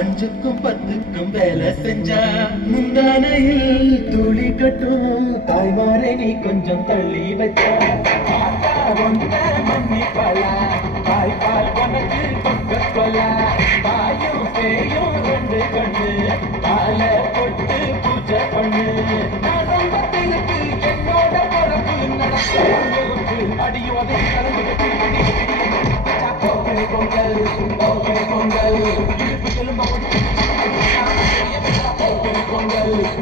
5க்கும் 10க்கும் வேலை செஞ்சா முந்தானையில் துளி கட்டும் தாய்மாரை நீ கொஞ்சம் தள்ளி வச்சா மன்னிப்பலா தாய்பால் உனக்கு கொக்கொலா தாயும் சேயும் 2 கண்ணு கால போட்டு பூஜை பண்ணு நடந்ததற்கு என்னோட பொறுப்பு நடக்கு அடியோதை கலந்து பொங்கல் பொங்கல் பொங்கல்